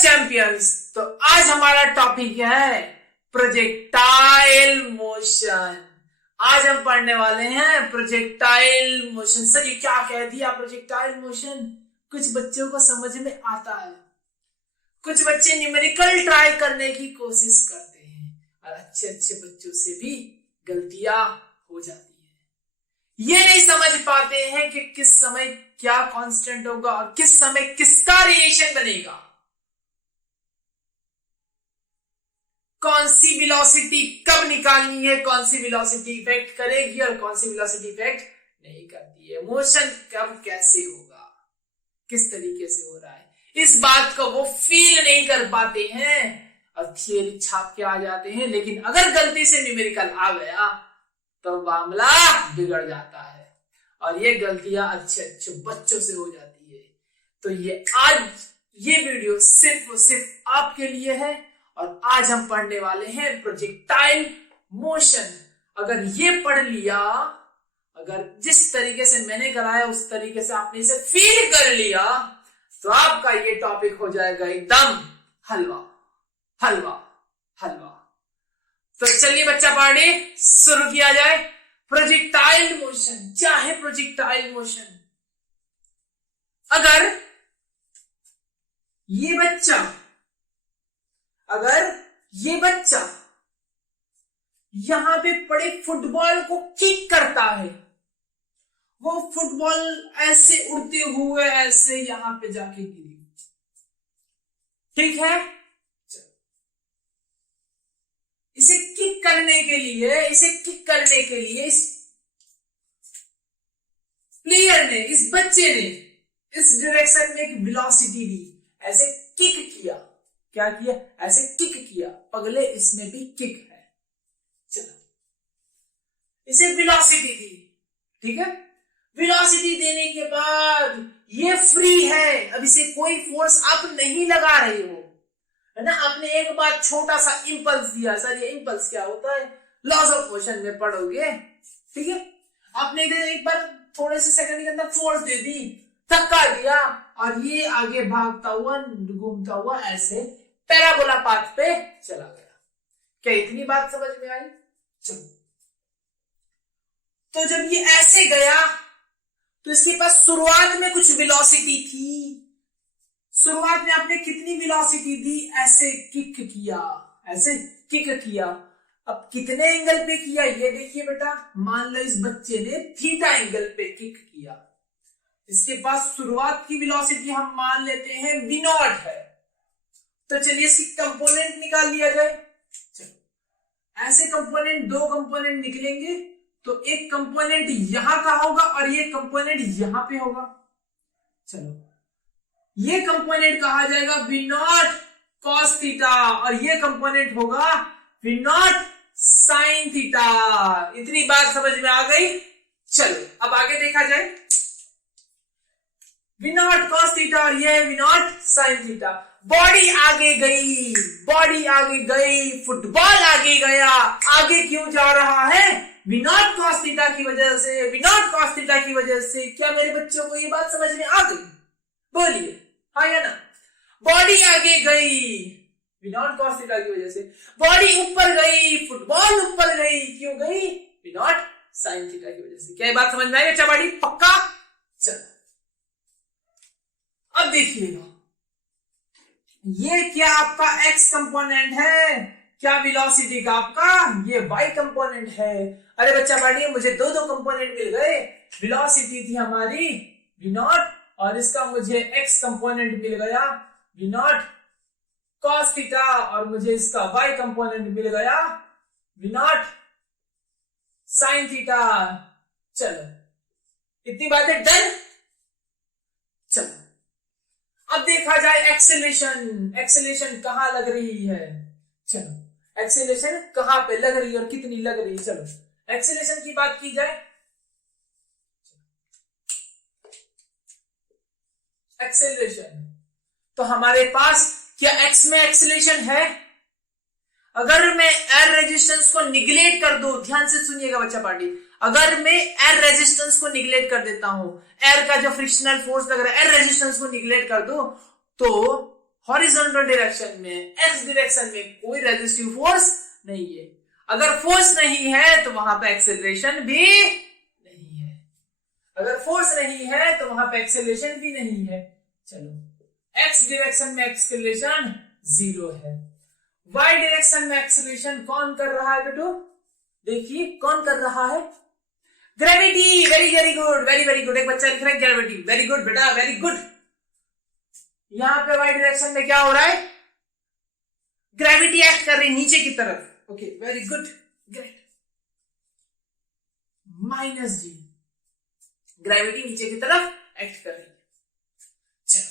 Champions. तो आज हमारा टॉपिक है प्रोजेक्टाइल मोशन। आज हम पढ़ने वाले हैं प्रोजेक्टाइल मोशन। सर ये क्या कह दिया प्रोजेक्टाइल मोशन? कुछ बच्चों को समझ में आता है, कुछ बच्चे न्यूमेरिकल ट्राई करने की कोशिश करते हैं और अच्छे अच्छे बच्चों से भी गलतियां हो जाती है। ये नहीं समझ पाते हैं कि किस समय क्या कांस्टेंट होगा और किस समय किसका रिलेशन बनेगा, कौन सी वेलोसिटी कब निकालनी है, कौन सी वेलोसिटी इफेक्ट करेगी और कौन सी वेलोसिटी इफेक्ट नहीं करती है, मोशन कब कैसे होगा, किस तरीके से हो रहा है, इस बात को वो फील नहीं कर पाते हैं और थियरी छाप के आ जाते हैं। लेकिन अगर गलती से न्यूमेरिकल आ गया तो मामला बिगड़ जाता है और ये गलतियां अच्छे अच्छे बच्चों से हो जाती है। तो ये आज ये वीडियो सिर्फ और सिर्फ आपके लिए है और आज हम पढ़ने वाले हैं प्रोजेक्टाइल मोशन। अगर ये पढ़ लिया, अगर जिस तरीके से मैंने कराया उस तरीके से आपने इसे फील कर लिया तो आपका ये टॉपिक हो जाएगा एकदम हलवा हलवा हलवा। तो चलिए बच्चा पार्टी शुरू किया जाए। प्रोजेक्टाइल मोशन क्या है? प्रोजेक्टाइल मोशन, अगर ये बच्चा यहां पे पड़े फुटबॉल को किक करता है, वो फुटबॉल ऐसे उड़ते हुए ऐसे यहां पे जाके गिरी, ठीक है। इसे किक करने के लिए इस प्लेयर ने, इस बच्चे ने इस डायरेक्शन में एक वेलोसिटी दी, ऐसे किक किया। क्या किया? ऐसे किक किया। पगले इसमें भी किक है। चलो इसे वेलोसिटी दी, ठीक है। वेलोसिटी देने के बाद ये फ्री है, अब इसे कोई फोर्स आप नहीं लगा रहे हो, है ना। आपने एक बार छोटा सा इंपल्स दिया। सर ये इंपल्स क्या होता है? लॉज ऑफ मोशन में पढ़ोगे, ठीक है। आपने एक बार थोड़े से सेकंड के अंदर फोर्स दे दी, धक्का दिया और ये आगे भागता हुआ घूमता हुआ ऐसे पैराबोला पाथ पे चला गया। क्या इतनी बात समझ में आई? चलो, तो जब ये ऐसे गया तो इसके पास शुरुआत में कुछ वेलोसिटी थी। शुरुआत में आपने कितनी वेलोसिटी दी? ऐसे किक किया। अब कितने एंगल पे किया ये देखिए बेटा। मान लो इस बच्चे ने थीटा एंगल पे किक किया। इसके पास शुरुआत की वेलोसिटी हम मान लेते हैं v0 है। तो चलिए इसकी कंपोनेंट निकाल लिया जाए। चलो ऐसे कंपोनेंट, दो कंपोनेंट निकलेंगे तो एक कंपोनेंट यहां का होगा और ये कंपोनेंट यहां पे होगा। चलो ये कंपोनेंट कहा जाएगा v0 cos थीटा और ये कंपोनेंट होगा v0 sin थीटा। इतनी बात समझ में आ गई? चलो अब आगे देखा जाए। v0 cos थीटा और ये v0 sin थीटा। बॉडी आगे गई, फुटबॉल आगे गया। आगे क्यों जा रहा है? v0 cos थीटा की वजह से, v0 cos थीटा की वजह से। क्या मेरे बच्चों को ये बात समझ में आ गई? बोलिए हाँ या ना। बॉडी आगे गई v0 cos थीटा की वजह से, बॉडी ऊपर गई, फुटबॉल ऊपर गई, क्यों गई? v0 sin थीटा की वजह से। क्या ये बात समझ में आई बच्चा बॉडी? पक्का। चलो अब देखिएगा, ये क्या आपका x कंपोनेंट है, क्या वेलोसिटी का आपका ये y कंपोनेंट है। अरे बच्चा बॉडी मुझे दो कंपोनेंट मिल गए। वेलोसिटी थी हमारी v0 और इसका मुझे x कंपोनेंट मिल गया v0 cos थीटा और मुझे इसका y कंपोनेंट मिल गया v0 sin थीटा। चलो इतनी बातें डन। चलो अब देखा जाए एक्सेलरेशन कहां लग रही है। चलो एक्सेलरेशन कहां पे लग रही है और कितनी लग रही है। चलो एक्सेलरेशन की बात की जाए। एक्सेलरेशन तो हमारे पास क्या x में एक्सेलरेशन है? अगर मैं एयर रेजिस्टेंस को निगलेक्ट कर दूं, ध्यान से सुनिएगा बच्चा पार्टी, अगर मैं एयर रेजिस्टेंस को निगलेक्ट कर देता हूं, एयर का जो फ्रिक्शनल फोर्स लग रहा है, एयर रेजिस्टेंस को निगलेक्ट कर दूं, तो हॉरिजॉन्टल डायरेक्शन में, एक्स डायरेक्शन में कोई रेजिस्टिव फोर्स नहीं है। अगर फोर्स नहीं है तो वहां पे एक्सेलरेशन भी नहीं है, अगर फोर्स नहीं है तो वहां पे एक्सेलरेशन भी नहीं है। चलो एक्स डायरेक्शन में एक्सेलरेशन 0 है, वाई डायरेक्शन में एक्सेलरेशन कौन कर रहा है बेटो? देखिए कौन कर रहा है? Gravity. Very very good, very very good. एक बच्चा लिख रहा है ग्रेविटी, वेरी गुड बेटा, वेरी गुड। यहां पे वाई डायरेक्शन में क्या हो रहा है? ग्रेविटी एक्ट कर रही नीचे की तरफ। Okay very good, great. Minus g, gravity नीचे की तरफ एक्ट कर रही है। चलो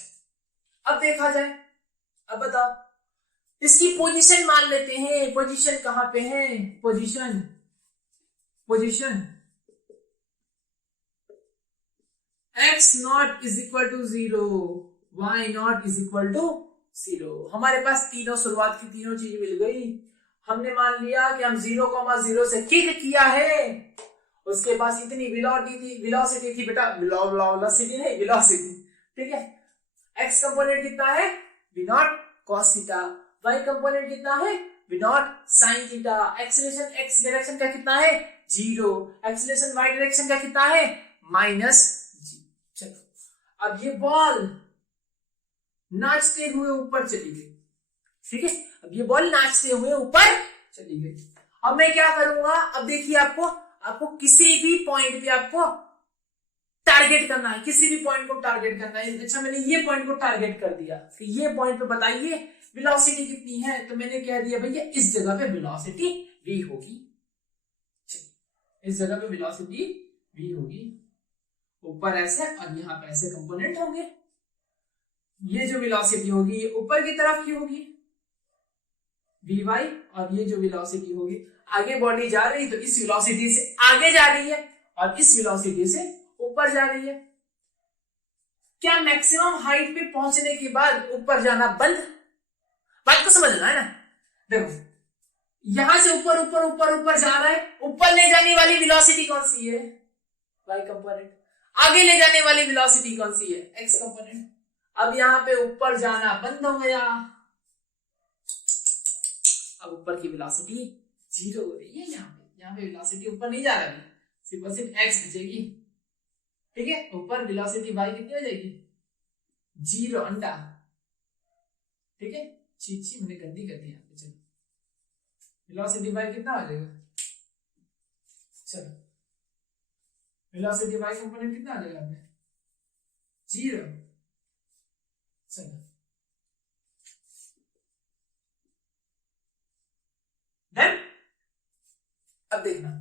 अब देखा जाए, अब बताओ इसकी पोजीशन मान लेते हैं। पोजीशन कहां पे है? Position x not is equal to 0, y not is equal to 0। हमारे पास तीनों शुरुआत की तीनों चीज मिल गई। हमने मान लिया कि हम 0,0 से किक किया है, उसके पास इतनी वेलोसिटी थी बेटा, वेलोसिटी नहीं वेलोसिटी, ठीक है। x कंपोनेंट कितना है? v not cos theta. y component कितना है? v not sin theta. Acceleration x direction का कितना है? 0। एक्सेलरेशन y डायरेक्शन का कितना है? -g। चलो अब ये बॉल नाचते हुए ऊपर चली गई, ठीक है। अब ये बॉल नाचते हुए ऊपर चली गई। अब मैं क्या करूंगा? अब देखिए आपको किसी भी पॉइंट पे आपको टारगेट करना है, किसी भी पॉइंट को टारगेट करना है। अच्छा मैंने ये पॉइंट को टारगेट कर दिया कि ये पॉइंट पे बताइए वेलोसिटी कितनी है, तो मैंने कह दिया भैया इस जगह पे वेलोसिटी v होगी, इस जगह पे वेलोसिटी v होगी। ऊपर ऐसे और यहाँ पे ऐसे कंपोनेंट होंगे। ये जो वेलोसिटी होगी ये ऊपर की तरफ की होगी vy, और ये जो वेलोसिटी होगी आगे बॉडी जा रही तो इस वेलोसिटी से आगे जा रही है और इस वेलोसिटी से ऊपर जा रही है। क्या मैक्सिमम हाइट पे पहुंचने के बाद ऊपर जाना बंद? बात को समझना है ना। देखो यहां से ऊपर ऊपर ऊपर ऊपर जा रहा है, ऊपर ले जाने वाली वेलोसिटी कौन सी है? y component. आगे ले जाने वाली वेलोसिटी कौन सी है? x component. अब यहां पे ऊपर जाना बंद हो गया, अब ऊपर की वेलोसिटी 0 हो रही है। यहाँ पे वेलोसिटी ऊपर नहीं जा रहा है, सिर्फ और सिर्फ x बचेगी, ठीक है। ऊपर वेलोसिटी y कितनी हो जाएगी? 0 अंडा, ठीक है। छी मैंने गंदी कर दी। चलो वेलोसिटी y कितना हो जाएगा? चलो वेलोसिटी y कंपोनेंट कितना आ जाएगा? 0। चलो डन। अब देखना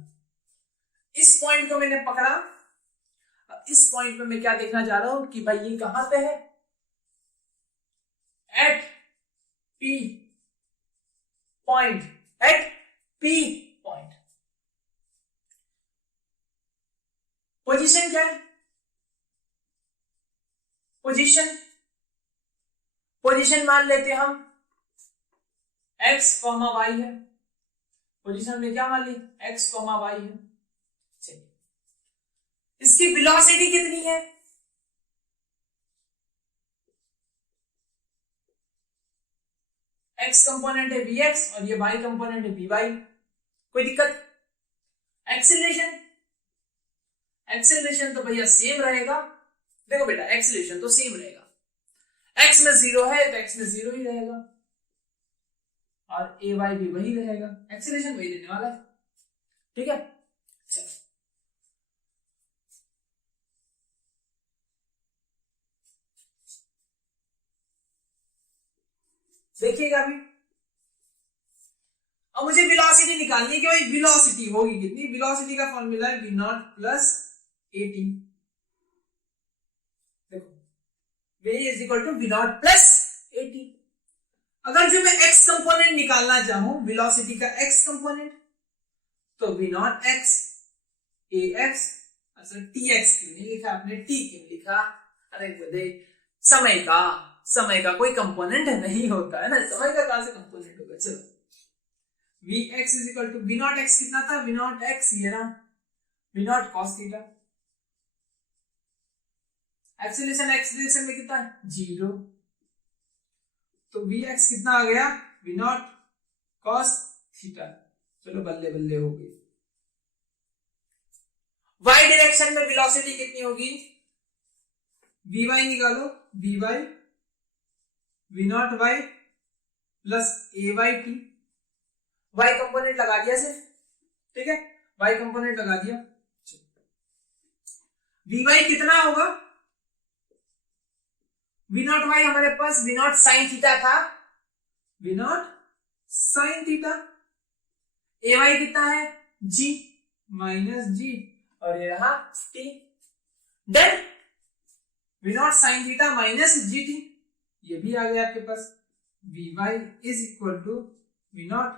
इस पॉइंट को मैंने पकड़ा। अब इस पॉइंट पे मैं क्या देखना चाह रहा हूं कि भाई ये कहां पे है? At P point, at P point. Position क्या है? पोजीशन मान लेते हम x, y है। पोजीशन में क्या मान ली? x, y है। चलिए इसकी वेलोसिटी कितनी है? x कंपोनेंट है vx और ये y कंपोनेंट है vy। कोई दिक्कत? एक्सेलरेशन तो भैया सेम रहेगा। देखो बेटा एक्सेलरेशन तो सेम रहेगा, x में 0 है तो x में 0 ही रहेगा और ay भी वही रहेगा, एक्सेलरेशन वही रहने वाला है, ठीक है। चलो देखिएगा अभी। अब मुझे वेलोसिटी निकालनी है कि भाई वेलोसिटी होगी कितनी? वेलोसिटी का फॉर्मूला है v नॉट प्लस at। देखो v is equal to v not plus at। अगर जो मैं x कंपोनेंट निकालना चाहूं वेलोसिटी का x कंपोनेंट, तो v नॉट x ax, अच्छा tx क्यों नहीं लिखा आपने? t क्यों लिखा? अरे बदे समय का कोई कंपोनेंट नहीं होता है ना, समय का कहां से कंपोनेंट होगा? चलो vx is equal to v not x कितना था? v नॉट x ये ना v not cos theta. Acceleration x direction में कितना है? 0। तो वी एक्स कितना आ गया, वी नॉट कॉस थीटा। चलो बल्ले बल्ले हो गई। वाई डायरेक्शन में वेलोसिटी कितनी होगी, वी वाई निकालो, v y v not y plus a y t. Y component लगा दिया सिर्फ, ठीक है, वाई कंपोनेंट लगा दिया। वी वाई कितना होगा, वी नॉट वाई हमारे पास वी नॉट साइन थीटा था, v not sine theta. A y कितना है, जी माइनस जी, और ये रहा t. Done. V not sine theta minus g t, ये भी आ गया आपके पास। V y is equal to v not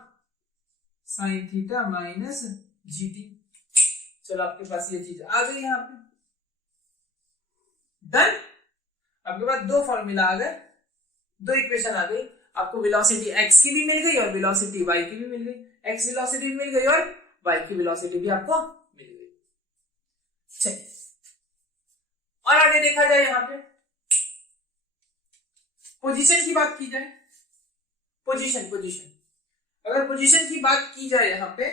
sine theta minus g t. चलो आपके पास ये चीज आ गई यहां पे। डन। आपके पास दो फॉर्मूला आ गए, दो इक्वेशन आ गई। आपको वेलोसिटी एक्स की भी मिल गई और वेलोसिटी वाई की भी मिल गई। एक्स वेलोसिटी भी मिल गई और वाई की वेलोसिटी भी आपको मिल गई। चलिए और आगे देखा जाए, यहां पे पोजीशन की बात की जाए। पोजीशन अगर पोजीशन की बात की जाए यहां पे,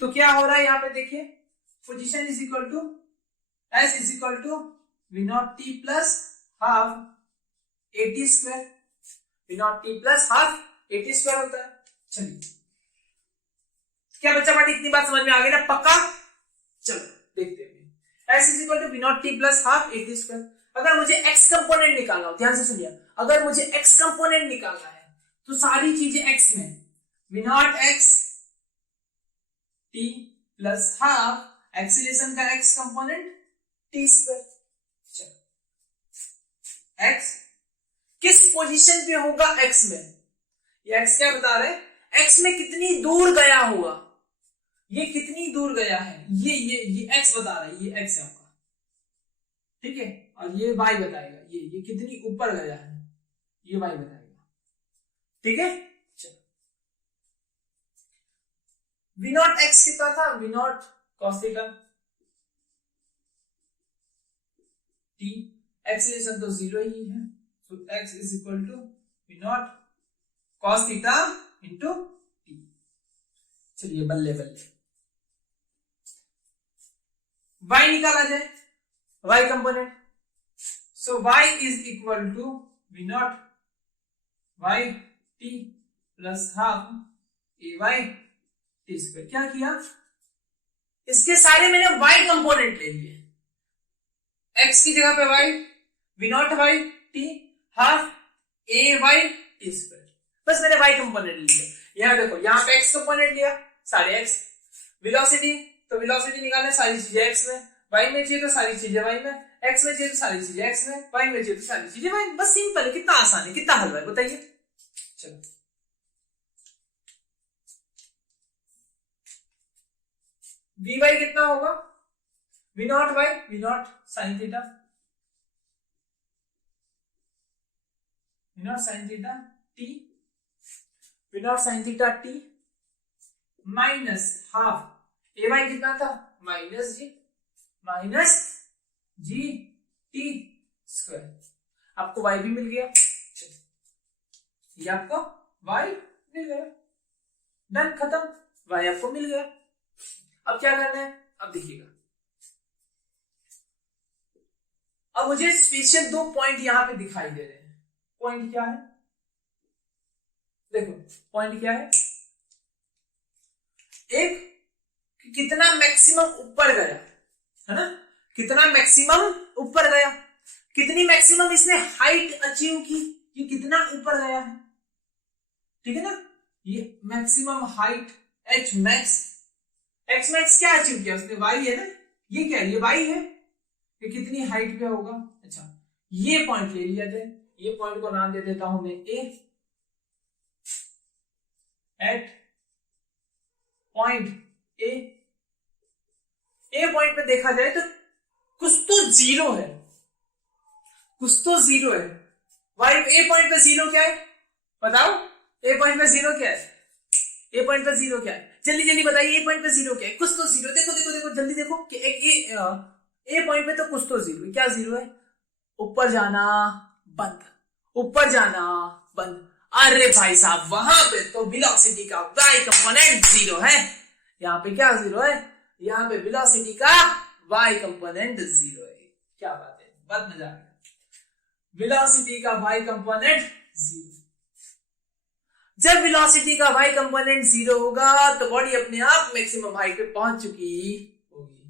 तो क्या हो रहा है यहां पे देखिए, position is equal to s is equal to v not t plus half a t square. V not t plus half a t square होता है। चलिए क्या बच्चा पार्टी, इतनी बात समझ में आ गई ना पक्का। चलो देखते हैं। S is equal to v not t plus half a t square. अगर मुझे एक्स कंपोनेंट निकालना हो, ध्यान से सुनिए, अगर मुझे एक्स कंपोनेंट निकालना है तो सारी चीजें एक्स में, v naught x t plus half acceleration का x component t square. X किस पोजीशन पे होगा, एक्स में। ये एक्स क्या बता रहे हैं, एक्स में कितनी दूर गया होगा, ये कितनी दूर गया है, ये एक्स बता रहा है, ये एक्स है आपका, ठीक है, और ये वाई बताएगा, ये कितनी ऊपर गया है, ये वाई बताएगा, ठीक है। चलो वी नॉट एक्स कितना था, v not cos theta t, acceleration तो जीरो ही है, so x is equal to v not cos theta into t. चलिए बल्ले बल्ले y निकाला जाए, y component, so y is equal to v not y t plus half a y t square. क्या किया, इसके सारे मैंने y कंपोनेंट ले लिए, x की जगह पे y, v not y t half a y t square, बस मैंने y कंपोनेंट लिया। यहां देखो, यहां पे x कंपोनेंट लिया, सारे x। वेलोसिटी, तो वेलोसिटी निकालने सारी चीजें x में, y में चाहिए तो सारी चीजें y में, x में चाहिए तो सारी चीजें x में, y में चाहिए तो सारी चीजें y में। बस सिंपल है, कितना आसान है, कितना हल है बताइए। चलो वी वाई कितना होगा, v not y v not sine theta, v not sine theta t, v not sine theta t minus half a y कितना था, माइनस जी टी स्क्वायर। आपको वाई भी मिल गया, ये आपको वाई मिल गया, डन, खत्म, वाई आपको मिल गया। अब क्या करना है, अब देखिएगा, अब मुझे स्पेशल दो पॉइंट यहां पे दिखाई दे रहे हैं। पॉइंट क्या है, देखो पॉइंट क्या है, एक कितना मैक्सिमम ऊपर गया है ना, कितना मैक्सिमम ऊपर गया, कितनी मैक्सिमम इसने हाइट अचीव की, ये कितना ऊपर गया है, ठीक है ना, ये maximum height H max, x max क्या अचीव किया उसने, वाई है ना, ये क्या है, ये वाई है, ये कितनी हाइट पे होगा। अच्छा ये पॉइंट ले लिया जाए, ये पॉइंट को नाम दे देता हूं मैं A, at point A. A point पे देखा जाए तो कुछ तो जीरो है, कुछ तो जीरो है, वाई ए पॉइंट पे जीरो क्या है बताओ, ए पॉइंट पे जीरो क्या है, ए पॉइंट पे जीरो क्या है, जल्दी जल्दी बताइए, ए पॉइंट पे जीरो क्या है, कुछ तो जीरो, देखो देखो देखो जल्दी देखो कि ए पॉइंट पे तो कुछ तो जीरो, क्या जीरो है, ऊपर जाना बंद, ऊपर जाना बंद। अरे भाई साहब, वहां पे तो वेलोसिटी का y कंपोनेंट 0 है। यहाँ पे क्या 0 है? यहाँ पे वेलोसिटी का y कंपोनेंट 0 है। क्या बात है, बहुत मजा आ गया। वेलोसिटी का y कंपोनेंट 0। जब वेलोसिटी का y कंपोनेंट 0 होगा तो बॉडी अपने आप मैक्सिमम हाइट पे पहुंच चुकी होगी,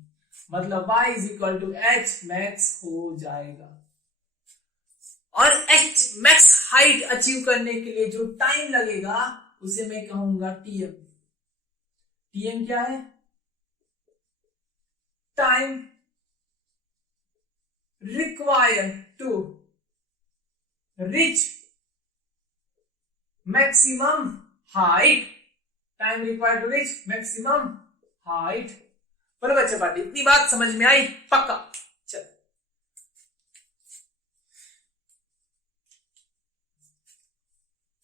मतलब y is equal to h max हो जाएगा। और एच मैक्स हाइट अचीव करने के लिए जो टाइम लगेगा उसे मैं कहूंगा टीएम। टीएम क्या है? Time required to reach maximum height. Time required to reach maximum height. बोलो बच्चे पार्टी, इतनी बात समझ में आई? पक्का? चलो,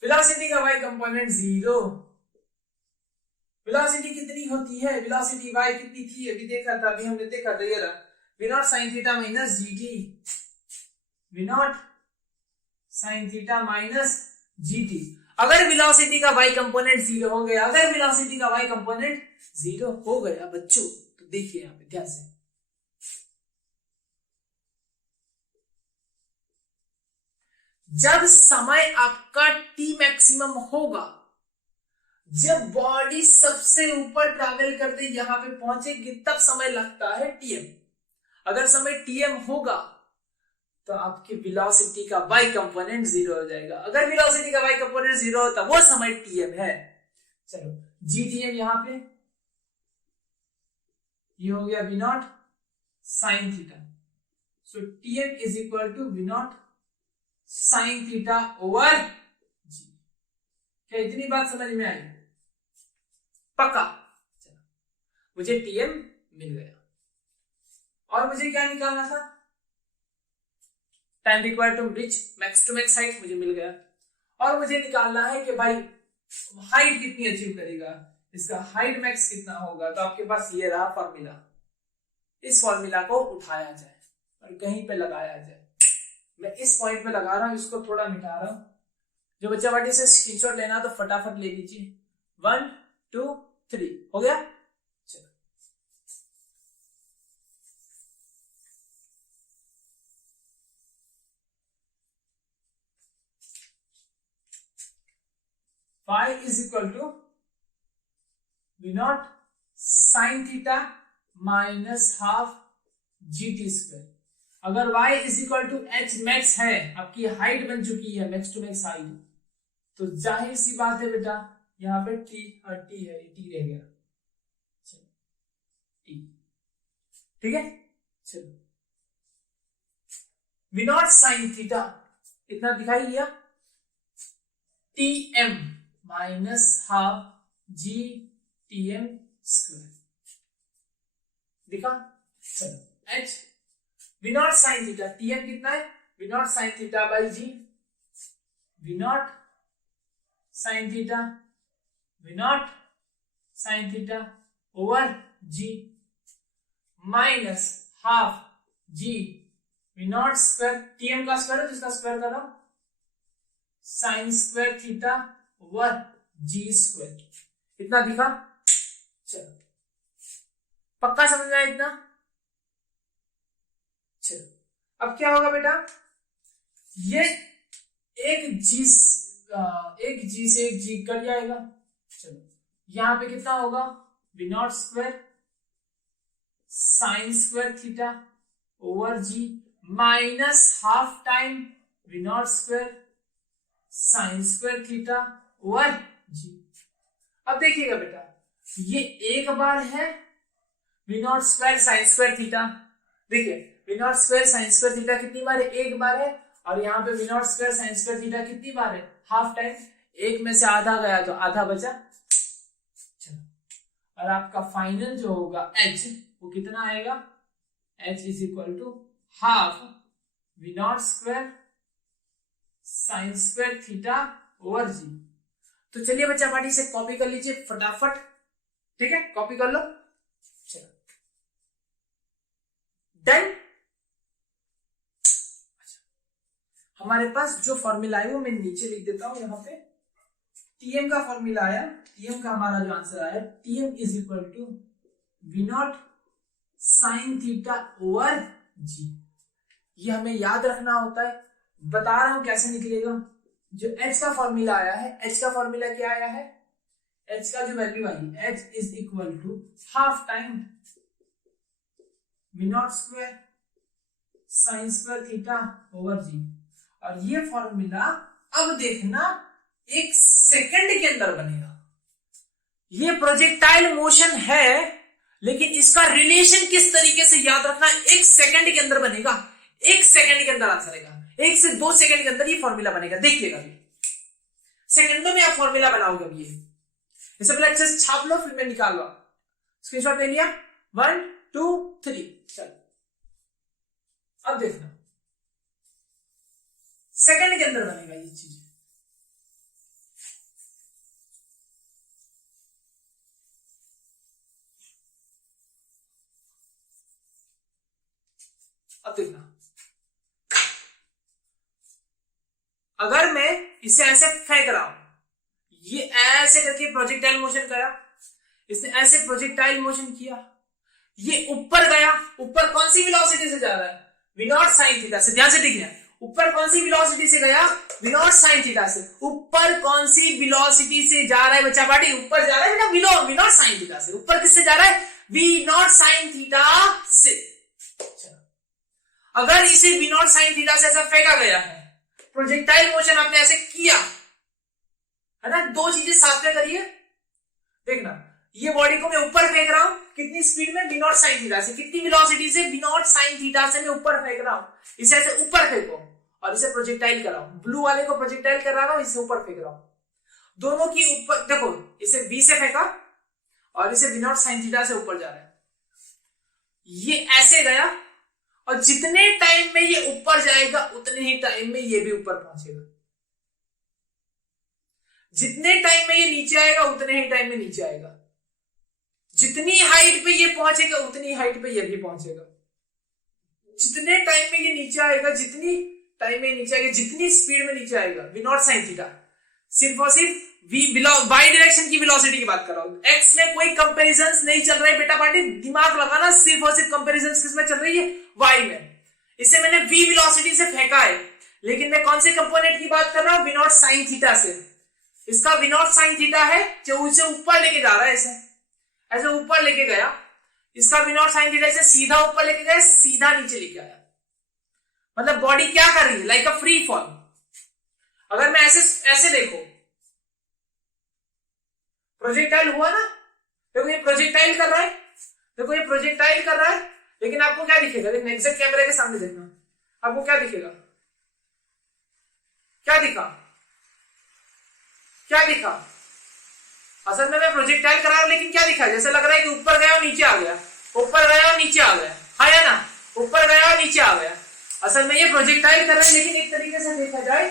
वेलोसिटी का y कंपोनेंट 0। वेलोसिटी कितनी होती है? वेलोसिटी y कितनी थी? अभी देखा था, अभी हमने देखा था, ये रहा v0 sin theta minus gt। v0 sin theta minus gt। अगर वेलोसिटी का y कंपोनेंट 0 हो गया, अगर वेलोसिटी का y कंपोनेंट 0 हो गया बच्चों, तो देखिए यहां पे ध्यान से, जब समय आपका t मैक्सिमम होगा, जब बॉडी सबसे ऊपर ट्रैवल करते यहां पे पहुंचेगी, तब समय लगता है tm। अगर समय tm होगा तो आपकी वेलोसिटी का y कंपोनेंट 0 हो जाएगा। अगर वेलोसिटी का y कंपोनेंट 0 होता वो समय tm है। चलो, gtm यहां पे ये हो गया v0 sin theta. So tm is equal to v0 sin theta over g। क्या इतनी बात समझ में आई? पक्का? चलो, मुझे tm मिल गया और मुझे क्या निकालना था? Time required to reach max to max height मुझे मिल गया। और मुझे निकालना है कि भाई हाइट कितनी अचीव करेगा, इसका हाइट मैक्स कितना होगा। तो आपके पास ये रहा फॉर्मूला, इस फॉर्मूला को उठाया जाए और कहीं पे लगाया जाए। मैं इस पॉइंट पे लगा रहा हूं, इसको थोड़ा मिटा रहा हूं। जो बच्चा पार्टी से स्क्रीनशॉट लेना तो फटाफट ले लीजिए। 1 2 3 हो गया। चलो, y is equal to v0 sin theta minus half gt square. अगर y is equal to h max है, आपकी हाइट बन चुकी है मैक्स टू मैक्स हाइट, तो जाहिर सी बात है बेटा, यहां पे t और t है, t रह गया। चलो, t ठीक है। चलो, v0 sin थीटा कितना दिखाई दिया? tm minus half g tm square दिखा। चलो, h v0 sin theta, tm कितना है? v0 sin theta by g, v0 sin theta, v0 sin theta over g minus half g v0 square, tm का square है जिसका square कर रहा हूं, sign square theta over g square. इतना दिखा? चलो, पक्का समझ में आया इतना? चलो, अब क्या होगा बेटा, ये एक जी से एक जी कट जाएगा। चलो, यहां पे कितना होगा? v0 square sine square theta over g minus half time v0 square sine square theta over g. अब देखिएगा बेटा, ये एक बार है v0 square sine square theta. देखिए, v0 square sine square theta कितनी बार है? एक बार है। और यहाँ पे v0 square sine square theta कितनी बार है? Half time. एक में से आधा गया तो आधा बचा। चलो, और आपका फाइनल जो होगा h, वो कितना आएगा? h is equal to half v0 square sine square theta over g. तो चलिए बच्चा पार्टी से कॉपी कर लीजिए फटाफट। ठीक है, कॉपी कर लो। चलो, डन। हमारे पास जो फॉर्मूला है वो मैं नीचे लिख देता हूं यहाँ पे। टीएम का फॉर्मूला आया, टीएम का हमारा जो आंसर आया, TM is equal to v not sine theta over g. ये हमें याद रखना होता है, बता रहा हूं कैसे निकलेगा। जो एच का फॉर्मूला आया है, एच का फॉर्मूला क्या आया है, एच का जो वैल्यू आई, h is equal to half time v not square sine square theta over g. और ये फॉर्मूला अब देखना 1 सेकंड के अंदर बनेगा। ये प्रोजेक्टाइल मोशन है, लेकिन इसका रिलेशन किस तरीके से याद रखना, 1 सेकंड के अंदर बनेगा। 1 सेकंड के अंदर आंसर आएगा, 1 से 2 सेकंड के अंदर ये फॉर्मूला बनेगा। देखिएगा अभी सेकंडों में आप फॉर्मूला बनाओगे। अभी इससे पहले अच्छे से छाप लो, फिर मैं निकाल लो। स्क्रीनशॉट ले लिया, 1 2 3, चलो अब देखना सेकंड के अंदर बनेगा ये चीज। अब देखना, अगर मैं इसे ऐसे फेंक रहा हूं, ये ऐसे करके प्रोजेक्टाइल मोशन करा, इसने ऐसे प्रोजेक्टाइल मोशन किया, ये ऊपर गया। ऊपर कौन सी वेलोसिटी से जा रहा है, वी नॉट साइन थीटा से। ध्यान से देखिए, ऊपर कौन सी वेलोसिटी से गया, वी नॉट साइन थीटा से। ऊपर कौन सी वेलोसिटी से जा रहा है बच्चा पार्टी, ऊपर जा रहा है बेटा वी नॉट साइन थीटा से। ऊपर किससे जा रहा है, वी नॉट साइन थीटा से। अगर इसे वी नॉट साइन थीटा से ऐसा फेंका गया है, प्रोजेक्टाइल मोशन आपने ऐसे किया है ना, दो चीजें साथ में करिए। देखना, ये बॉडी को मैं ऊपर फेंक रहा हूं, कितनी स्पीड में, वी नॉट साइन थीटा से। कितनी वेलोसिटी से, वी नॉट साइन थीटा से मैं ऊपर फेंक रहा हूं। इसे ऐसे ऊपर फेंको और इसे प्रोजेक्टाइल कर रहा हूं। ब्लू वाले को प्रोजेक्टाइल कर रहा हूं, इसे ऊपर फेंक रहा हूं। दोनों की ऊपर देखो, इसे वी से फेंका और इसे वी नॉट साइन थीटा से ऊपर जा रहा है। ये ऐसे गया और जितने टाइम में ये ऊपर जाएगा उतने ही टाइम में ये भी ऊपर पहुंचेगा। जितने टाइम में ये नीचे आएगा उतने ही टाइम में नीचे आएगा। जितनी हाइट पे ये पहुंचेगा उतनी हाइट पे ये भी पहुंचेगा। जितने टाइम में ये नीचे आएगा, जितनी टाइम में नीचे आएगा, जितनी स्पीड में नीचे आएगा, वी नॉट साइन थीटा। सिर्फ और सिर्फ वाई डायरेक्शन की वेलोसिटी की बात कर रहा हूं। एक्स में कोई कंपैरिजन नहीं चल रहा है बेटा पार्टी, दिमाग लगाना। सिर्फ और सिर्फ कंपैरिजन किसमें चल रही है, वाई में। इसे मैंने वी वेलोसिटी से फेंका है, लेकिन मैं कौन से कंपोनेंट की बात कर रहा हूं, वी नॉट साइन थीटा से। इसका वी नॉट साइन थीटा है जो उसे ऊपर लेके जा रहा है, ऐसे ऊपर लेके गया। इसका वी नॉट साइन थीटा से सीधा ऊपर लेके गया, सीधा नीचे लेके आया। मतलब बॉडी क्या कर रही है, लाइक अ फ्री फॉल। अगर मैं ऐसे देखो, प्रोजेक्टाइल हुआ ना, देखो ये प्रोजेक्टाइल कर रहा है, देखो ये प्रोजेक्टाइल कर रहा है, लेकिन आपको क्या दिखेगा, देखना एग्जैक्ट कैमरे के सामने देखना, आपको क्या दिखेगा, क्या दिखा, क्या दिखा। असल में मैं प्रोजेक्टाइल करा रहा हूं, लेकिन क्या दिखा, जैसे लग रहा है कि ऊपर गया और नीचे आ गया, ऊपर गया और नीचे आ गया, हाँ या ना, ऊपर गया और नीचे आ गया। असल में ये प्रोजेक्टाइल कर रहा है, लेकिन एक तरीके से देखा जाए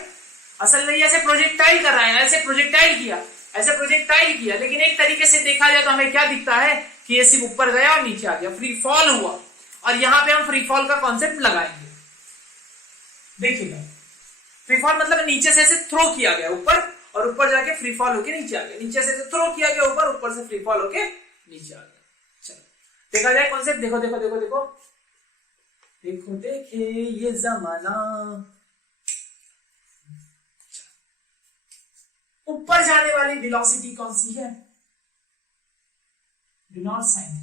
असल में ये ऐसे प्रोजेक्टाइल कर रहा है, ऐसे प्रोजेक्टाइल किया, ऐसे प्रोजेक्टाइल किया, लेकिन एक तरीके से देखा जाए तो हमें क्या दिखता है कि ये सिर्फ ऊपर गया और नीचे आ गया, फ्री फॉल हुआ। और यहां पे हम फ्री फॉल का कॉन्सेप्ट लगाएंगे। देखिएगा, फ्री फॉल मतलब नीचे से ऐसे थ्रो किया गया ऊपर, और ऊपर जाके फ्री फॉल होके नीचे आ गया, नीचे से थ्रो किया गया ऊपर, ऊपर से फ्री फॉल होके नीचे आ गया। चलो देखा जाए कॉन्सेप्ट, देखो देखो देखो देखो देखो देखे ये जमाना। ऊपर जाने वाली वेलोसिटी कौन सी है, वी नॉट साइन।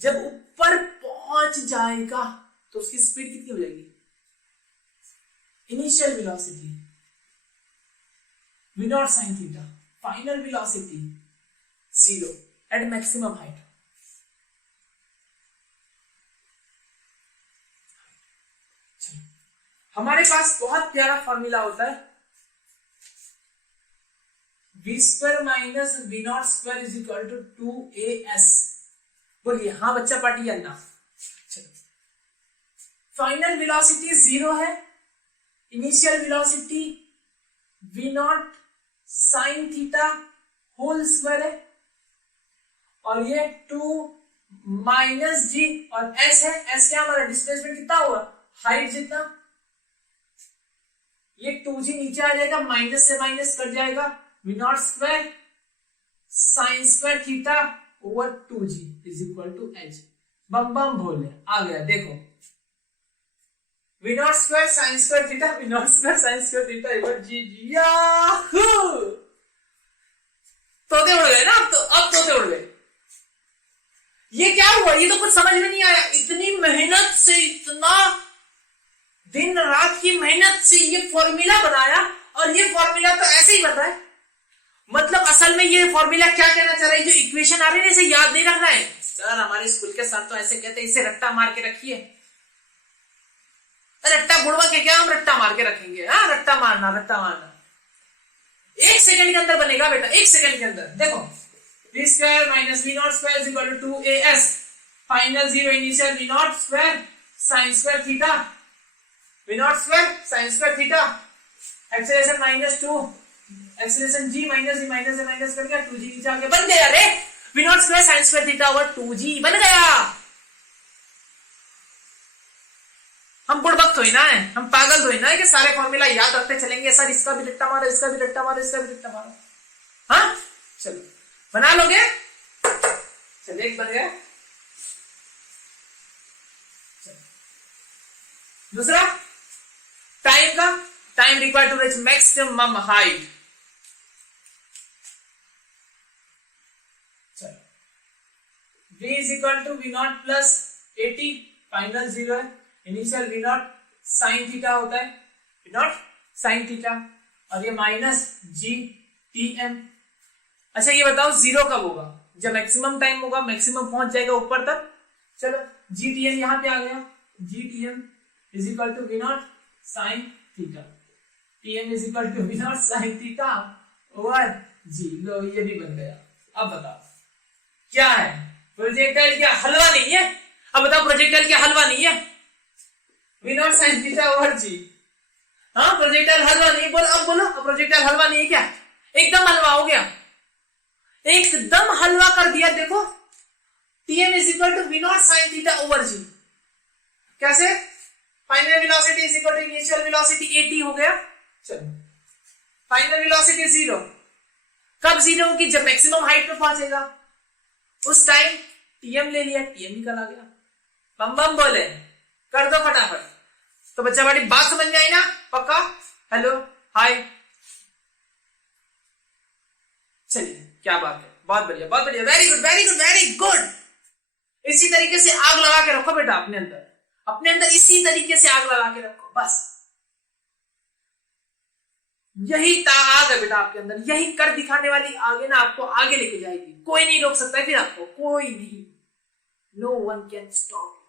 जब ऊपर पहुंच जाएगा तो उसकी स्पीड कितनी हो जाएगी, initial velocity v not sine theta, final velocity 0 at maximum height. हमारे पास बहुत प्यारा फॉर्मूला होता है, v square minus v not square is equal to 2as। बोलिए हाँ बच्चा पार्टी या ना। फाइनल वेलोसिटी 0 है, initial velocity v not sine theta whole square है, और ये 2 माइनस जी और s है। s क्या हमारा डिस्प्लेसमेंट कितना हुआ, हाइट जितना, ये 2g नीचे आ जाएगा, माइनस से माइनस कट जाएगा, v not square sine square theta over 2g is equal to h। बम बम बोले आ गया, देखो v not square sine square theta, v not square sine square theta over g। Yahoo, तोते उड़ गए ना, अब तोते उड़ गए। ये क्या हुआ, ये तो कुछ समझ में नहीं आया। इतनी मेहनत से, इतना दिन रात की मेहनत से ये फॉर्मूला बनाया, और ये फॉर्मूला तो ऐसे ही बन रहा है। मतलब असल में ये फॉर्मूला क्या कहना चाह रहा है, जो इक्वेशन आ रही है इसे याद नहीं रखना है। सर हमारे स्कूल के सर तो ऐसे कहते हैं, इसे रट्टा मार के रखिए। रट्टा बुड़वा के क्या हम रट्टा मार के रखेंगे? हाँ, रट्टा मारना, रट्टा मारना 1 सेकंड के अंदर बनेगा बेटा, 1 सेकंड के अंदर। देखो v square minus v not square is equal to 2as, final 0 initial v not square sine square theta, v not square sine square theta, acceleration -2, acceleration g minus g minus से minus कर गया, 2g नीचे आके बन गया रे, v not square sine square theta over 2g बन गया। हम बुड़बक थोड़ी ना है, हम पागल थोड़ी ना है कि सारे फॉर्मूला याद रखते चलेंगे। सर इसका भी रट्टा मारो, इसका भी रट्टा मारो, इसका भी रट्टा मारो। हाँ चलो बना लोगे, चलो एक बन गया। दूसरा टाइम का, time required to reach maximum height. चलो v is equal to v not plus 80, final 0 है, initial v not sine theta होता है, वी नॉट साइन थीटा, और ये माइनस जी टी एम। अच्छा ये बताओ 0 कब होगा? जब मैक्सिमम टाइम होगा, मैक्सिमम पहुंच जाएगा ऊपर तक। चलो जी टी एम यहां पे आ गया, g t m is equal to v not sine theta, t m is equal to v not sine theta over g. लो ये भी बन गया। अब बताओ क्या है? प्रोजेक्टाइल क्या हलवा नहीं है? अब बताओ प्रोजेक्टाइल क्या हलवा नहीं है? V not sine theta over g. हाँ प्रोजेक्टाइल हलवा नहीं, बोलो अब बोलो, प्रोजेक्टाइल हलवा नहीं है क्या? एकदम हलवा हो गया, एकदम हलवा कर दिया। देखो TM is equal to v not sine theta over g. कैसे? Final velocity is equal to initial velocity 80 हो गया। चलो फाइनल वेलोसिटी 0 कब 0 होगी? जब मैक्सिमम हाइट पे पहुंचेगा, उस टाइम टीएम ले लिया, टीएम निकल आ गया। बम बम बोले, कर दो फटाफट। तो बच्चा बड़ी बात समझ में आई ना? पक्का? हेलो हाय, चलिए क्या बात है, बहुत बढ़िया बहुत बढ़िया, very good very good very good. इसी तरीके से आग लगा के रखो बेटा अपने अंदर, अपने अंदर इसी तरीके से आग लगा के रखो बस। यही आग है बेटा आपके अंदर, यही कर दिखाने वाली आग है ना, आपको आगे लेके जाएगी। कोई नहीं रोक सकता है फिर आपको, कोई नहीं, नो वन कैन स्टॉप।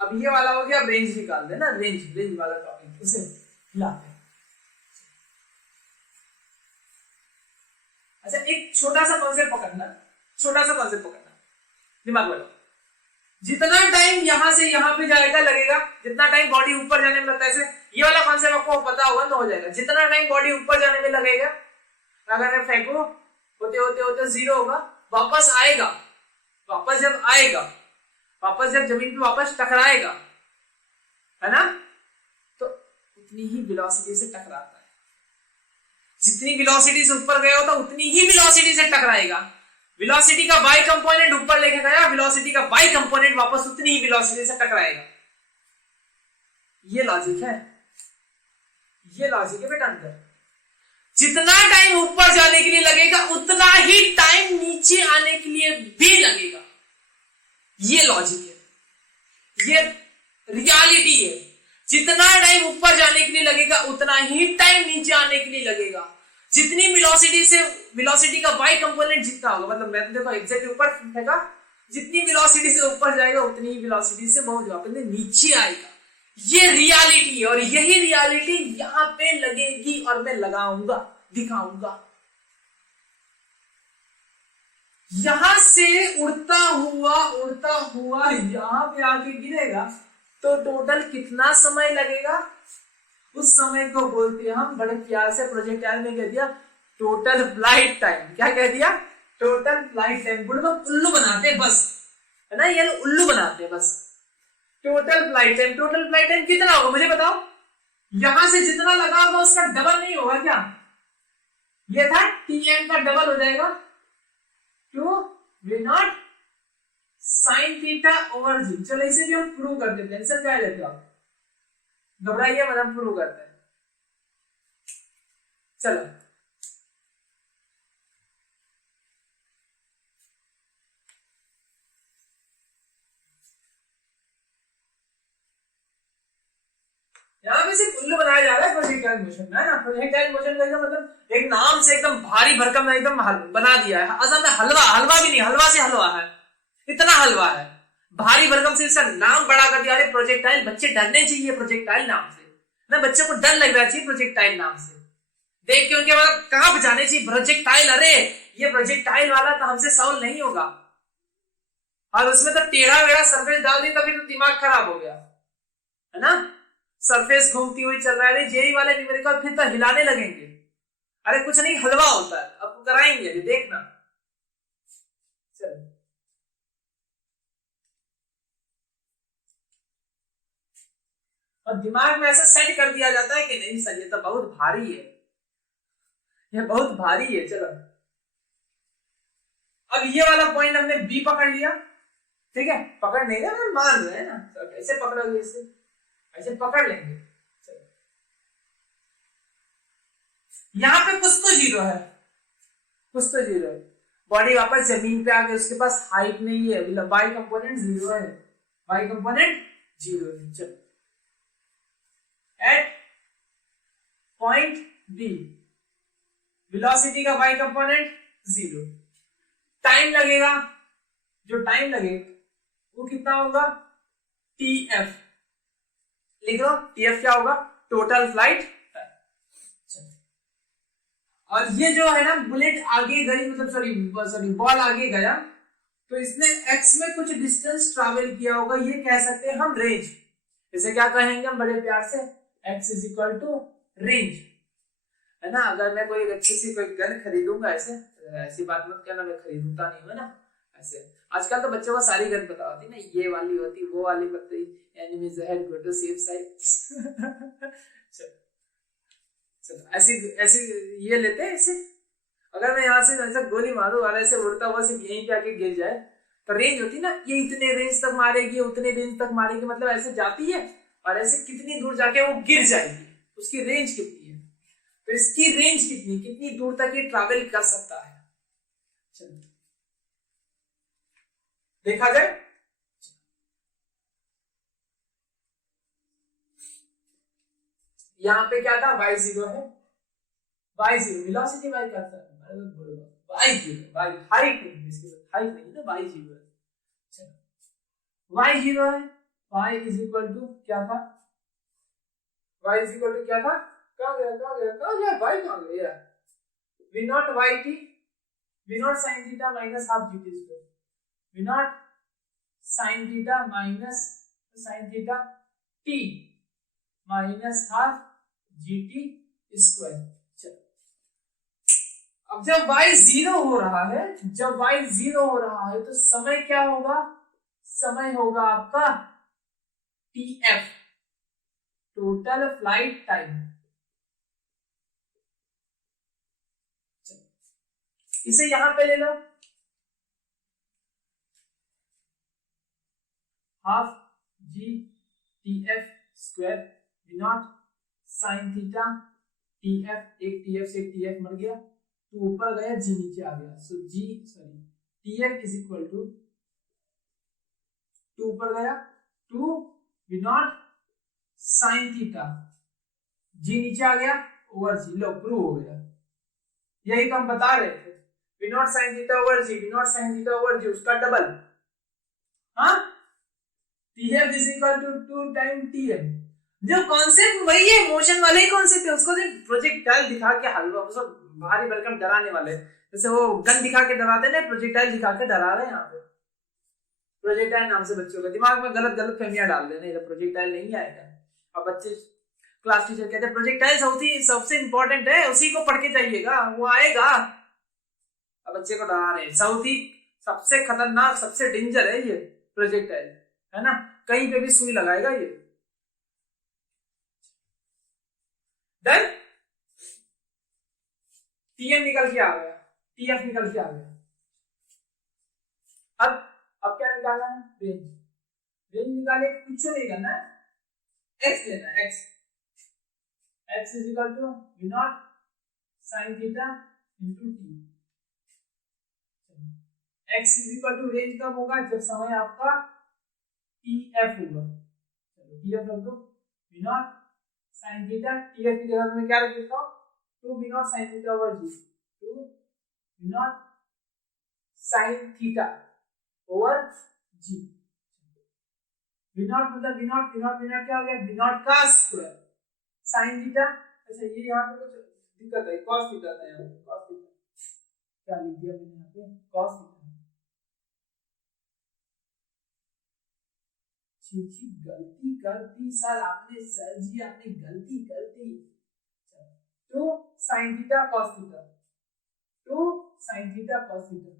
अब ये वाला हो गया, अब रेंज निकाल देना, रेंज रेंज वाला टॉपिक उसे लाते हैं। अच्छा एक छोटा सा कॉन्सेप्ट पकड़ना, छोटा सा कॉन्सेप्ट पकड़ना, दिमाग लगाओ। जितना टाइम यहां से यहां पे जाएगा लगेगा, जितना टाइम बॉडी ऊपर जाने में लगता है, ये वाला कॉन्सेप्ट आपको पता होगा तो हो जाएगा। जितना टाइम बॉडी ऊपर जाने में लगेगा, अगर फेंको होते होते होते 0 होगा, वापस आएगा, वापस जब आएगा, वापस जब जमीन पे वापस टकराएगा, है ना, तो उतनी ही वेलोसिटी से टकराता है। जितनी वेलोसिटी से ऊपर गया होता उतनी ही वेलोसिटी से टकराएगा। वेलोसिटी का y कंपोनेंट ऊपर लेके गया, वेलोसिटी का y कंपोनेंट वापस उतनी ही वेलोसिटी से टकराएगा। ये लॉजिक है, ये लॉजिक है बेटा अंदर। जितना टाइम ऊपर जाने के लिए लगेगा उतना ही टाइम नीचे आने के लिए भी लगेगा। ये लॉजिक है, ये रियलिटी है। जितना टाइम ऊपर जाने के लिए लगेगा उतना ही टाइम नीचे आने के लिए लगेगा। जितनी वेलोसिटी से, वेलोसिटी का y कंपोनेंट जितना होगा, मतलब मैं तो देखो एग्जैक्टली ऊपर फेंका, जितनी वेलोसिटी से ऊपर जाएगा उतनी ही वेलोसिटी से बहुत वापस नीचे आएगा। ये रियलिटी है, और यही रियलिटी यहां पे लगेगी और मैं लगाऊंगा, दिखाऊंगा। यहां से उड़ता हुआ यहां पे आके गिरेगा तो टोटल कितना समय लगेगा? उस समय को बोलते हैं हम, बड़े प्यार से प्रोजेक्टाइल में कह दिया टोटल फ्लाइट टाइम। क्या कह दिया? Total flight time. बुढ़वा उल्लू बनाते बस, है ना, ये उल्लू बनाते हैं बस। टोटल फ्लाइट टाइम कितना होगा मुझे बताओ, यहां से जितना लगा होगा उसका डबल नहीं होगा क्या, ये था Tm का डबल हो जाएगा 2 V0 sin थीटा ओवर जी। चलो इसे भी हम प्रूव कर देते हैं, क्या लेते हो आप, घबराइए मत, हम प्रूव करते हैं। चलो यहाँ पे सिर्फ उल्लू बनाया जा रहा है प्रोजेक्टाइल मोशन में, है ना। प्रोजेक्टाइल मोशन का मतलब एक नाम से एकदम भारी भरकम एकदम बना दिया है, असल में हलवा भी नहीं, हलवा से हलवा है, इतना हलवा है, भारी भरकम से इसका नाम बड़ा कर दिया। प्रोजेक्टाइल, बच्चे डरने चाहिए प्रोजेक्टाइल नाम से ना, बच्चों को डर लगना चाहिए प्रोजेक्टाइल नाम से देख के, उनके मतलब कहां बचाने चाहिए प्रोजेक्टाइल, अरे ये प्रोजेक्टाइल वाला तो हमसे सॉल्व नहीं होगा, और उसमें तो टेढ़ा वेढ़ा सरफेस डाल दी तभी तो दिमाग खराब हो गया, है ना। सरफेस घूमती हुई चल रहा है, जेई वाले न्यूमेरिकल फिर तो हिलाने लगेंगे, अरे कुछ नहीं हलवा होता है, अब कराएंगे अभी देखना। चल और दिमाग में ऐसा सेट कर दिया जाता है कि नहीं सर ये तो बहुत भारी है, ये बहुत भारी है। चलो अब ये वाला पॉइंट हमने बी पकड़ लिया, ठीक है, पकड़ नहीं रहे मान रहे हैं ना, तो कैसे पकड़ोगे, इसे ऐसे पकड़ लेंगे। यहां पे कुछ तो जीरो है, कुछ तो जीरो है, बॉडी वापस जमीन पे आ गई, उसके पास हाइट नहीं है, वाई कंपोनेंट जीरो है, वाई कंपोनेंट जीरो है। चलो एट पॉइंट बी वेलोसिटी का वाई कंपोनेंट जीरो, टाइम लगेगा, जो टाइम लगेगा वो कितना होगा, टीएफ लिख लो, टीएफ क्या होगा, टोटल फ्लाइट। और ये जो है ना बुलेट आगे गई, मतलब सॉरी बॉल आगे गया, तो इसने एक्स में कुछ डिस्टेंस ट्रैवल किया होगा, ये कह सकते हैं हम रेंज। इसे क्या कहेंगे हम बड़े प्यार से, x is equal to range, है ना। अगर मैं कोई अच्छी सी कोई गन खरीदूंगा, ऐसी बात मत करना, मैं खरीदूंगा नहीं है ना, ऐसे आजकल तो बच्चों को सारी गन पता होती ना, ये वाली होती, वो वाली पता, enemies ahead, go to safe side. चलो ऐसी ऐसी ये लेते हैं इसे, अगर मैं यहाँ से ऐसा गोली मारूं और ऐसे उड़ता हुआ सिर्फ यहीं पे आके गिर जाए, तो रेंज होती ना, ये इतने रेंज तक मारेगी, उतने रेंज तक मारेगी, मतलब ऐसे जाती है और ऐसे कितनी दूर जाके वो गिर जाएगी, उसकी रेंज कितनी है, तो इसकी रेंज कितनी दूर तक ये ट्रैवल कर सकता है। चलो देखा जाए, यहाँ पे क्या था, y0 है, y0 वेलोसिटी y का था, y0 y हाइट नहीं, इसके साथ हाइट नहीं ना, y0 है। चलो y0 है, y इज इक्वल टू क्या था, y इज इक्वल टू क्या था, कहां गया y कहां गया, v0 yt v0 sin theta minus half gt square, v0 sin theta minus sin theta t minus half gt square. चलो अब जब y 0 हो रहा है, जब y 0 हो रहा है तो समय क्या होगा, समय होगा आपका tf, टोटल फ्लाइट टाइम। इसे यहां पे ले लो, हाफ जी tf square v0 sin theta tf, एक tf से एक tf मर गया, तो ऊपर गया g नीचे आ गया, सो tf इज इक्वल टू 2 ऊपर गया 2 v0 sin थीटा, g नीचे आ गया ओवर g, लो प्रूव हो गया, यही तो हम बता रहे थे, v0 sin theta over g, v0 sin theta over g उसका डबल, हाँ tf is equal to 2 time tm, जो कॉन्सेप्ट वही है, मोशन वाले ही कॉन्सेप्ट है, उसको सिर्फ प्रोजेक्टाइल दिखा के हलवा, उसको भारी भरकम डराने वाले, जैसे वो गन दिखा के डराते ना, प्रोजेक्टाइल दिखा के डरा रहे हैं यहाँ पे। प्रोजेक्टाइल नाम से बच्चों के दिमाग में गलत फहमियां डाल देना, इधर प्रोजेक्टाइल नहीं आएगा। अब बच्चे क्लास टीचर कहते हैं प्रोजेक्टाइल सबसे इंपॉर्टेंट है, उसी को पढ़ के जाइएगा, वो आएगा। अब बच्चे को डरा रहे हैं, सबसे खतरनाक सबसे डेंजर है ये, प्रोजेक्टाइल, है ना, कहीं पे भी सुई लगाएगा ये। डन। टीएम निकल के आ गया, टीएफ निकल के आ गया। अब क्या निकालना है, रेंज। रेंज निकाले कुछ नहीं करना है, एक्स लेना है, x is equal to v not sine theta into t. X is equal to range कब होगा, जब समय आपका टी एफ होगा। चलो टी एफ रख दो, v not sine theta, t f की जगह में क्या रख देता हूँ, two v not sine theta over g, two v not sine theta over g. V not मतलब वी नॉट क्या हो गया, वी नॉट का स्क्वायर साइन थीटा। अच्छा ये यहाँ पे कुछ दिक्कत है, cos थीटा था, यहाँ पे cos थीटा क्या लिख दिया मैंने यहाँ पे, cos थीटा। छी गलती कर दी सर आपने, सर जी आपने गलती कर दी। Two sine theta cos theta, two sine theta cos theta,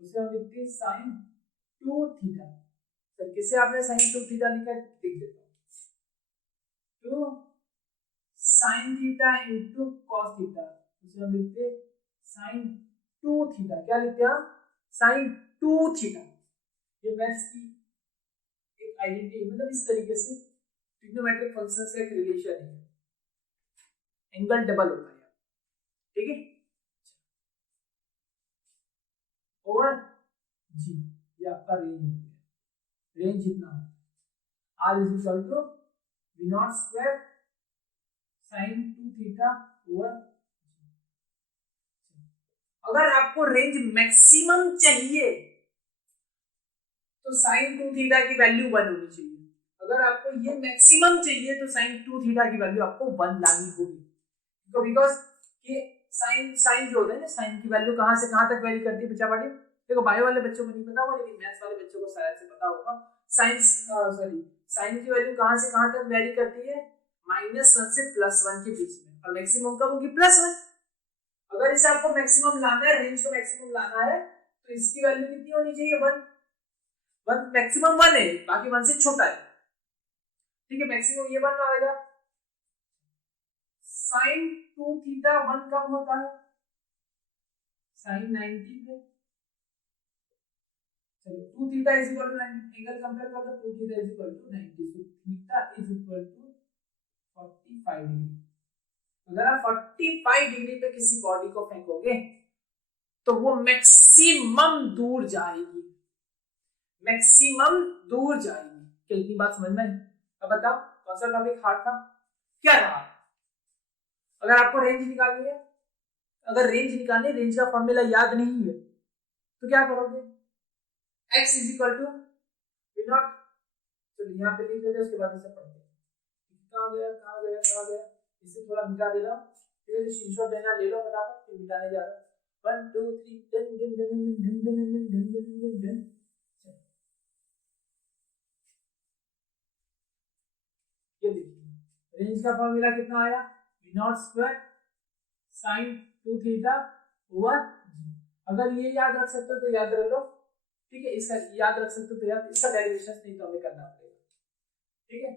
उसे हम लिखते हैं साइन 2 थीटा। सर किसे आपने साइन 2 थीटा लिखा है, लिख देता हूँ, two sine theta into cos theta, उसे हम लिखते हैं साइन 2 थीटा। क्या लिखते हैं, साइन 2 थीटा। ये मैथ्स की एक आइडेंटिटी, मतलब इस तरीके से ट्रिग्नोमेट्रिक फंक्शंस का एक रिलेशन है, एंगल डबल होता है, ठीक है, ओवर जी। ये आपका रेंज है, रेंज जितना r is equal to v not square sine 2 theta over. अगर आपको रेंज मैक्सिमम चाहिए तो साइन 2 थीटा की वैल्यू 1 होनी चाहिए। अगर आपको ये मैक्सिमम चाहिए तो साइन 2 थीटा की वैल्यू आपको 1 लानी होगी, तो बिकॉज ये साइन जो होता है ना, साइन की वैल्यू कहां से कहां तक वेरी करती है बच्चा पार्टी। देखो बायो वाले बच्चों को नहीं पता होगा, लेकिन मैथ्स वाले बच्चों को शायद से पता होगा। साइन की वैल्यू कहां से कहां तक वेरी करती है, -1 से +1 के बीच में, और मैक्सिमम कब होगी, +1। अगर इसे आपको मैक्सिमम लाना है, रेंज को मैक्सिमम लाना है, तो इसकी वैल्यू कितनी होनी चाहिए, 1 मैक्सिमम 1 है, बाकी 1 से छोटा है, ठीक है, मैक्सिमम ये 1 आएगा। साइन 2 थीटा 1 कब होता है, साइन 90 में। चलो 2 theta is equal to 90, angle compare कर दो, 2 theta is equal to 90, so theta is equal to 45 degree. अगर आप 45 डिग्री पे किसी बॉडी को फेंकोगे तो वो मैक्सिमम दूर जाएगी, मैक्सिमम दूर जाएगी। क्या इतनी बात समझ में आई? अब बताओ कौन सा टॉपिक हार्ड था, क्या रहा? अगर आपको रेंज निकालनी है, अगर रेंज निकालनी, रेंज का फॉर्मूला याद नहीं है तो क्या करोगे, x is equal to v not, चलो यहाँ पे लिख देते, उसके बाद इसे पढ़ते हैं। कहाँ गया, इसे थोड़ा मिटा दे रहा हूँ, ठीक है, स्क्रीनशॉट लेना ले लो फटाफट, फिर मिटाने जा रहा हूँ। 1 2 3 done done done done done done done done done. ये देखिए रेंज का फॉर्मूला कितना आया, v not square sine 2 theta over g. अगर ये याद रख सकते हो तो याद रख लो, ठीक है, इसका याद रख सकते हो तो याद, इसका डेरिवेशन नहीं तो हमें करना पड़ेगा, ठीक है।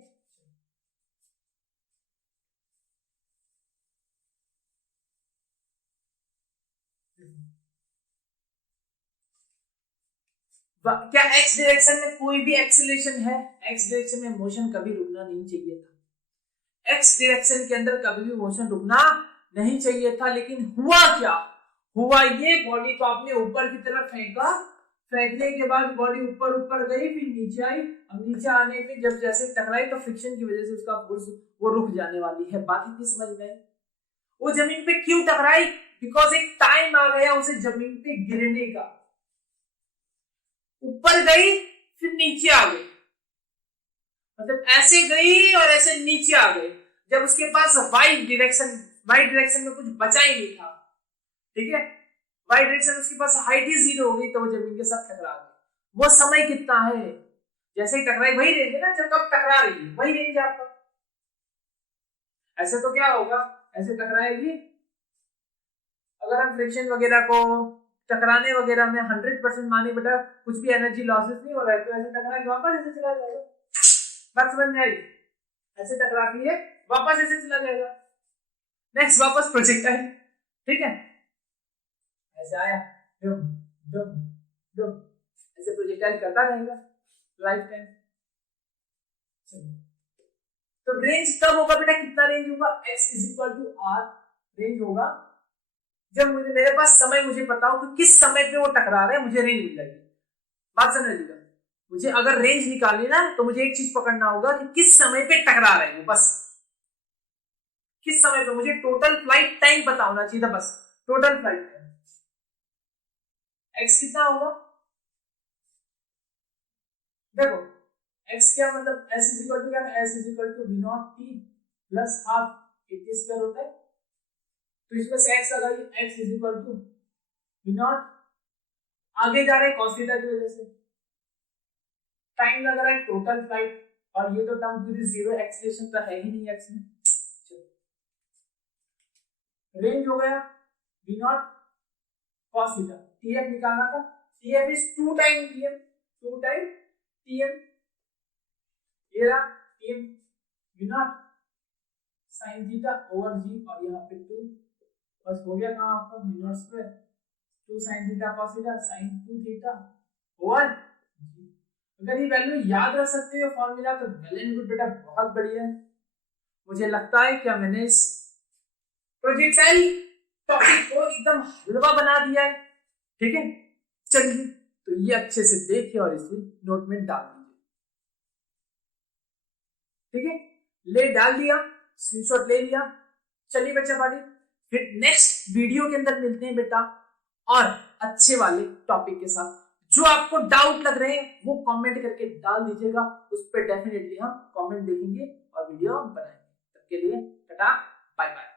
क्या एक्स डायरेक्शन में कोई भी एक्सेलरेशन है, एक्स डायरेक्शन में मोशन कभी रुकना नहीं चाहिए था, एक्स डायरेक्शन के अंदर कभी भी मोशन रुकना नहीं चाहिए था। लेकिन हुआ क्या, हुआ ये, बॉडी को आपने ऊपर की तरफ फेंका, फेंकने के बाद बॉडी ऊपर ऊपर गई, फिर नीचे आई। अब नीचे आने पे जब जैसे टकराई तो फ्रिक्शन की वजह से उसका फोर्स वो रुक जाने वाली है। बात इतनी समझ में, वो जमीन पे क्यों टकराई, बिकॉज एक टाइम आ गया उसे जमीन पे गिरने का, ऊपर गई फिर नीचे आ गई, मतलब ऐसे गई और ऐसे नीचे आ गई, जब उसके पास वाई डायरेक्शन में कुछ बचा ही नहीं था, ठीक है, वाई डायरेक्शन उसके पास हाइट ही 0 हो गई, तो वो जमीन के साथ टकरा गई। वो समय कितना है, जैसे ही टकराई वही रेंज है ना, जब कब टकरा रही है वही रेंज आपका। ऐसे तो क्या होगा, ऐसे टकराएगी, अगर हम फ्रिक्शन वगैरह को टकराने वगैरह में 100% माने बेटा कुछ भी एनर्जी लॉसेस नहीं हो रहा है, तो ऐसे टकरा के वापस ऐसे चला जाएगा। बात समझ में आई? ऐसे टकरा के वापस ऐसे चला जाएगा। नेक्स्ट वापस प्रोजेक्टाइल, ठीक है, ऐसे आया डम डम डम, ऐसे प्रोजेक्टाइल करता रहेगा लाइफ टाइम। तो रेंज कब होगा बेटा, कितना रेंज होगा, x = r रेंज होगा जब मुझे मेरे पास समय मुझे पता हो कि किस समय पे वो टकरा रहा है, मुझे रेंज मिल जाएगी। बात समझिएगा, मुझे अगर रेंज निकालनी ना तो मुझे एक चीज पकड़ना होगा कि किस समय पे टकरा रहे हैं, बस किस समय पे, मुझे टोटल फ्लाइट टाइम पता होना चाहिए था, बस टोटल फ्लाइट टाइम। x कितना होगा, देखो x क्या मतलब, s = क्या है, s = v0t + ½ t² होता है, तो इसमें से x लगाइए, x = v0, आगे जा रहे हैं cos थीटा की वजह से, टाइम लग रहा है टोटल फ्लाइट, और ये तो टर्म पूरी जीरो, एक्सीलरेशन तो है ही नहीं x में। रेंज हो गया v0 cos थीटा, tf निकालना था, tf is 2 time tm, 2 time tm, ये रहा tm v0 sin theta over g, और यहाँ पे 2, बस हो गया काम आपका, v0² 2 sin theta cos theta sin 2 theta over g। अगर ये वैल्यू याद रख सकते हो फॉर्मूला तो वेल एंड गुड बेटा, बहुत बढ़िया है। मुझे लगता है क्या मैंने इस प्रोजेक्टाइल टॉपिक को एकदम हलवा बना दिया है, ठीक है। चलिए तो ये अच्छे से देखिए और इसे नोट में डाल दीजिए, ठीक है, ले डाल दिया, स्क्रीनशॉट ले लिया। चलिए बच्चा पार्टी, फिर नेक्स्ट वीडियो के अंदर मिलते हैं बेटा और अच्छे वाले टॉपिक के साथ। जो आपको डाउट लग रहे हैं वो कमेंट करके डाल दीजिएगा, उस पर डेफिनेटली हम कमेंट देखेंगे और वीडियो बनाएंगे। तब के लिए टाटा, बाय बाय।